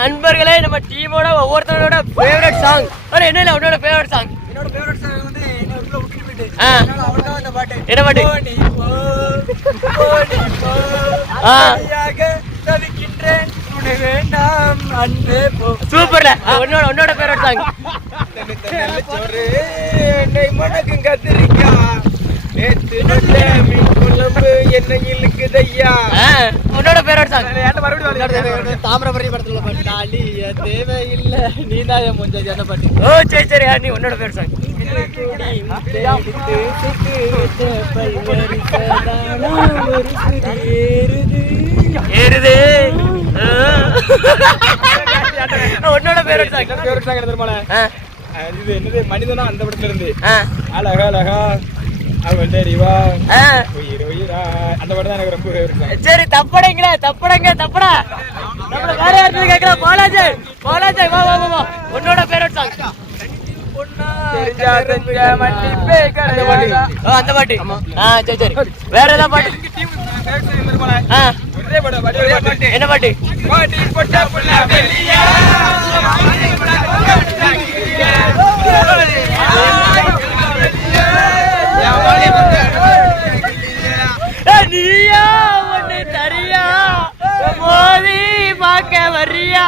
நண்பர்களே, நம்ம டீமோட ஒவ்வொருத்தரோட ஃபேவரட் சாங். என்ன இல்ல உன்னோட ஃபேவரட் சாங்? என்னோட ஃபேவரட் சாங் வந்து இன்னொரு விட்டு விட்டு. அவர்தான் அந்த பாட்டு. என்ன பாட்டு? போடி போ போடி போ ஆயாக தவிக்கின்றேன் உன்னை வேண்டாம் அன்பே போ. சூப்பர்ல. உன்னோட ஃபேவரட் சாங்? சோறு என்னை மணக்கும் கத்திரிக்காய் நேத்து நல்ல மீன் குழம்பு என்ன இழுக்குதையா. உன்னோட ஃபேவரட் சாங்? தாமிரபரணி படத்துல பாட்டு நாளிய தேவையில்ல நீதான் என் முஞ்சது அந்த பாட்டு. ஓ சரி சரி. நீ உன்னோட ஃபேவரட் சாங்? ஏறுது. உன்னோட ஃபேவரட் சாங்? ஃபேவரட் சாங் என்ன தெரியுமா? இது என்னது மனிதனா அந்த படத்துல இருந்து அழகா அழகா அவள் தெரிவா உயிர் உயிரா அந்த படம் தான் எனக்கு ரொம்ப ஃபேவரட். சரி தப்படைங்களே தப்படா. நம்ம வேற யாருக்கு கேக்குறா? பாலாஜி வா வா வா. உன்னோட ஃபேவரட் சாங்? அந்த பாட்டு. சரி சரி. வேற ஏதாவது பாட்டு? என்ன பாட்டு? நீயா ஒண்ணு தரியா மோதி பார்க்க வர்றியா?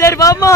சரி பாமா